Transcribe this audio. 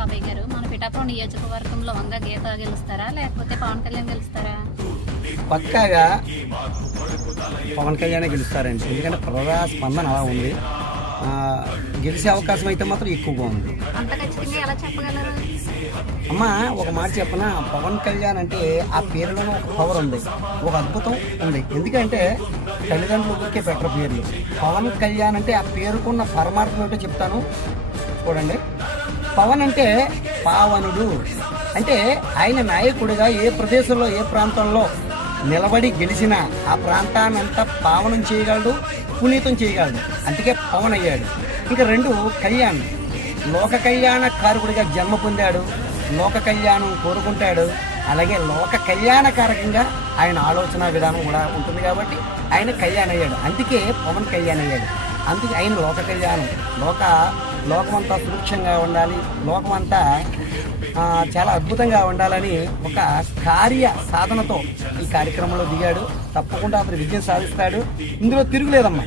బాబాయ్ గారు, మన పిఠాపురం నియోజకవర్గంలో వంగ గీత గెలుస్తారా లేకపోతే పవన్ కళ్యాణ్ గెలుస్తారా? పక్కాగా పవన్ కళ్యాణ్ గెలుస్తారండి. ఎందుకంటే ప్రజా స్పందన అలా ఉంది. గెలిచే అవకాశం అయితే మాత్రం ఎక్కువగా ఉంది. అంత ఖచ్చితంగా ఎలా చెప్పగలరు? అమ్మ ఒక మాట చెప్పనా, పవన్ కళ్యాణ్ అంటే ఆ పేరులోనే ఒక పవర్ ఉంది, ఒక అద్భుతం ఉంది. ఎందుకంటే తల్లిదండ్రులకే పెట్టరు పేర్లు. పవన్ కళ్యాణ్ అంటే ఆ పేరుకున్న పరమార్థం ఏంటో చెప్తాను చూడండి. పవన్ అంటే పావనుడు, అంటే ఆయన నాయకుడిగా ఏ ప్రదేశంలో ఏ ప్రాంతంలో నిలబడి గెలిచిన ఆ ప్రాంతాన్నంతా పావనం చేయగలడు, పునీతం చేయగలడు. అందుకే పవన్ అయ్యాడు. ఇంకా రెండు, కళ్యాణ్, లోక కళ్యాణ కారకుడిగా జన్మ పొందాడు, లోక కళ్యాణం కోరుకుంటాడు. అలాగే లోక కళ్యాణకారకంగా ఆయన ఆలోచన విధానం కూడా ఉంటుంది కాబట్టి ఆయన కళ్యాణ్ అయ్యాడు. అందుకే పవన్ కళ్యాణ్ అయ్యాడు. అందుకే ఆయన లోక కళ్యాణం, లోకమంతా సురక్షంగా ఉండాలి, లోకమంతా చాలా అద్భుతంగా ఉండాలని ఒక కార్య సాధనతో ఈ కార్యక్రమంలో దిగాడు. తప్పకుండా అతను విజయం సాధిస్తాడు, ఇందులో తిరుగులేదమ్మా.